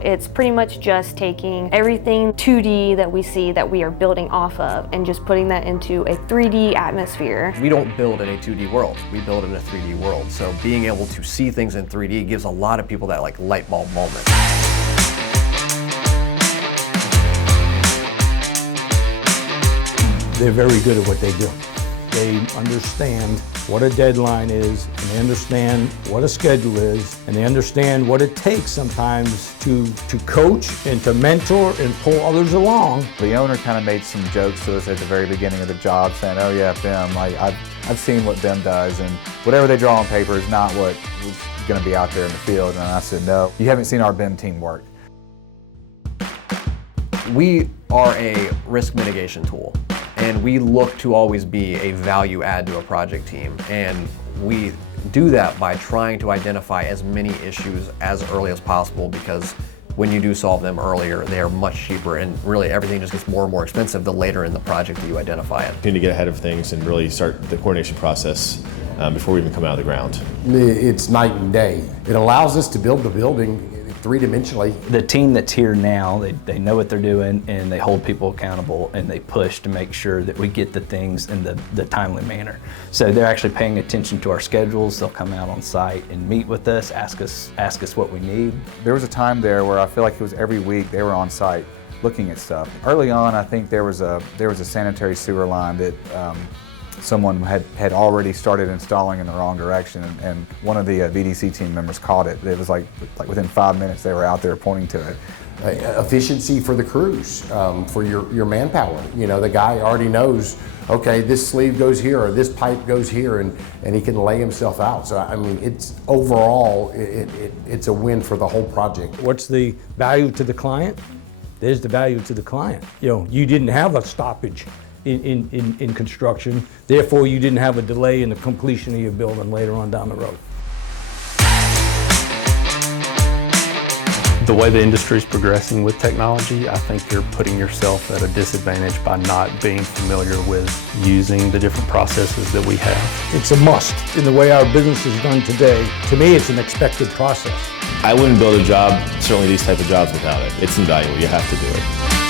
It's pretty much just taking everything 2D that we see that we are building off of and just putting that into a 3D atmosphere. We don't build in a 2D world, we build in a 3D world. So being able to see things in 3D gives a lot of people that like light bulb moment. They're very good at what they do. They understand what a deadline is, and they understand what a schedule is, and they understand what it takes sometimes to coach and to mentor and pull others along. The owner kind of made some jokes to us at the very beginning of the job saying, oh yeah, BIM, I've seen what BIM does, and whatever they draw on paper is not what is going to be out there in the field. And I said, no, you haven't seen our BIM team work. We are a risk mitigation tool, and we look to always be a value add to a project team. And we do that by trying to identify as many issues as early as possible, because when you do solve them earlier, they are much cheaper, and really everything just gets more and more expensive the later in the project that you identify it. We need to get ahead of things and really start the coordination process before we even come out of the ground. It's night and day. It allows us to build the building three-dimensionally. The team that's here now, they know what they're doing, and they hold people accountable, and they push to make sure that we get the things in the timely manner. So they're actually paying attention to our schedules. They'll come out on site and meet with us, ask us what we need. There was a time there where I feel like it was every week they were on site looking at stuff. Early on, I think there was a sanitary sewer line that someone had already started installing in the wrong direction, and one of the VDC team members caught it. It was like within 5 minutes they were out there pointing to it. Efficiency for the crews, for your manpower. You know, the guy already knows, okay, this sleeve goes here or this pipe goes here, and he can lay himself out. So I mean, it's overall, it's a win for the whole project. What's the value to the client? There's the value to the client. You know, you didn't have a stoppage in construction, therefore you didn't have a delay in the completion of your building later on down the road. The way the industry is progressing with technology, I think you're putting yourself at a disadvantage by not being familiar with using the different processes that we have. It's a must in the way our business is done today. To me, it's an expected process. I wouldn't build a job, certainly these type of jobs, without it. It's invaluable, you have to do it.